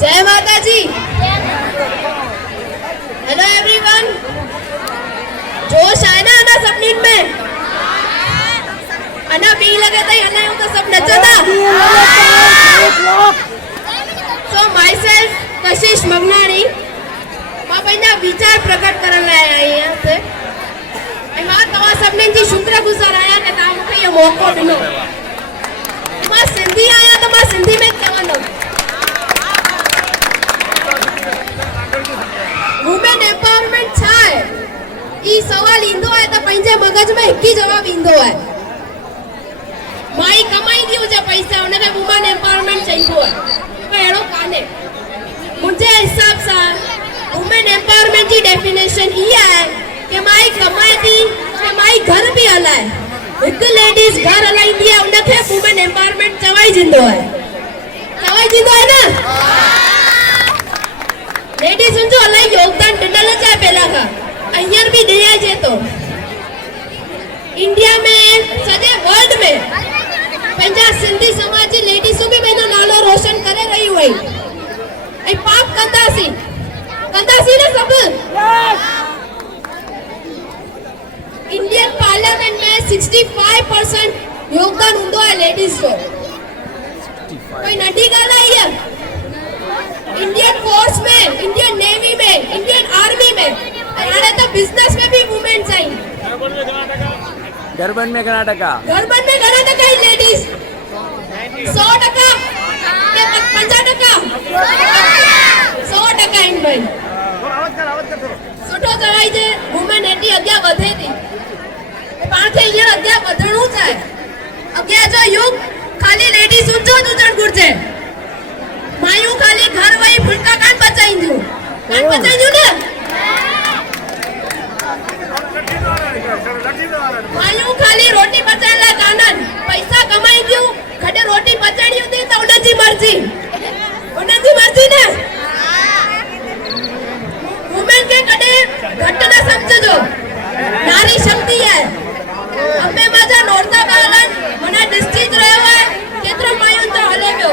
जय माता जी। Hello everyone, जोश है ना आना सपनी में? अना बी लगे थे अना यूं तो सब नचता। सो माय सेल्फ कशिश मगनाणी मां पंहिंजा विचार प्रकट करण लाइ आई आहियां हिते ऐं मां तव्हां सभिनीनि जी शुक्रगुज़ार आहियां कि तव्हां मूंखे इहो मौक़ो ॾिनो। मां सिंधी आहियां त मां सिंधी में चवंदमि वुमेन एम्पावरमेंट छा आहे। ई सवाल ईंदो आहे त पंहिंजे मगज में हिकु ई जवाब ईंदो आहे, माई कमाईंदी हुजे पैसा हुनखे वुमेन एम्पावरमेंट चइबो आहे, पर अहिड़ो कान्हे। मुंहिंजे हिसाब सां वुमेन एम्पावरमेंट जी डेफिनेशन इहा आहे कि माई कमाए थी त माई घर बि हलाए। हिकु लेडीज़ घर हलाईंदी आहे उनखे वुमेन एम्पावरमेंट चवाइजंदो आहे, चवाइजंदो आहे न। लेडीज़ुनि जो इलाही योगदान ॾिनल आहे पहिला खां, हींअर बि ॾियाइजे थो। इंडिया में सॼे वर्ल्ड में पंहिंजा सिंधी समाज जी लेडीज़ूं बि पंहिंजो नालो रोशन करे रहियूं आहिनि ऐं पाप कंदासीं न सभु। इंडियन पार्लियामेंट में 65% योगदान हूंदो आहे लेडीज़ जो, कोई नंढी ॻाल्हि आहे इहा। इंडियन फोर्स में, इंडियन नेवी में, इंडियन आर्मी में, हाणे त बिजनेस में भी वुमेन्स आहिनि। गरबन में कर्नाटका ही लेडीज 100% के 50% 100% आहिनि भाई। सुठो चढ़ाई जे वुमेन एडी अॻियां वधे थी, पाण खे हींअर अॻियां वधणो चाहे। अॻियां जो युग खाली लेडीज़ुनि जो हुजणु घुरिजे। मायूं खाली घर वही फुल्का कान पचाईंदियूं न। मायूं खाली रोटी पचाइण लाइ काननि, पैसा कमाईंदियूं, खॾे रोटी पचाइणी हूंदी त उनजी मर्ज़ी न। वुमेन खे कॾहिं घटि न सम्झजो, नारी शक्ति आहे। अम्बे मां जा नोरता पिया हलनि, माना डिस्ट्रिक्ट रहियो आहे, केतिरो मायुनि जो हले पियो।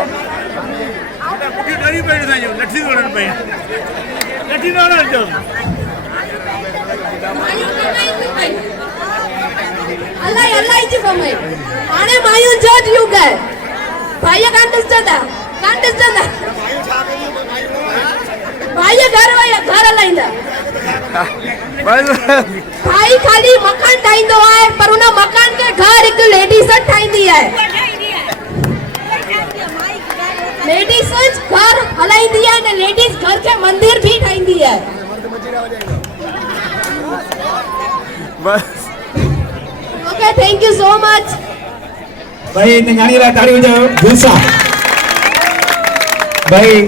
अल्लाह जी कमाई हाणे मायूं जो युग आहे। भाई कान ॾिसंदा भाई घर हलाईंदा। भाई खाली मकान ठाहींदो आहे, पर उन मकान के घर हिकु लेडीज़ ठाहींदी आहे। लेडीज़ घर हलाईंदी आहे न, लेडीज़ घर के मंदिर भी ठाहींदी आहे। Okay, thank you so much भाई। निगानी ला ताड़ी बजाओ। भाई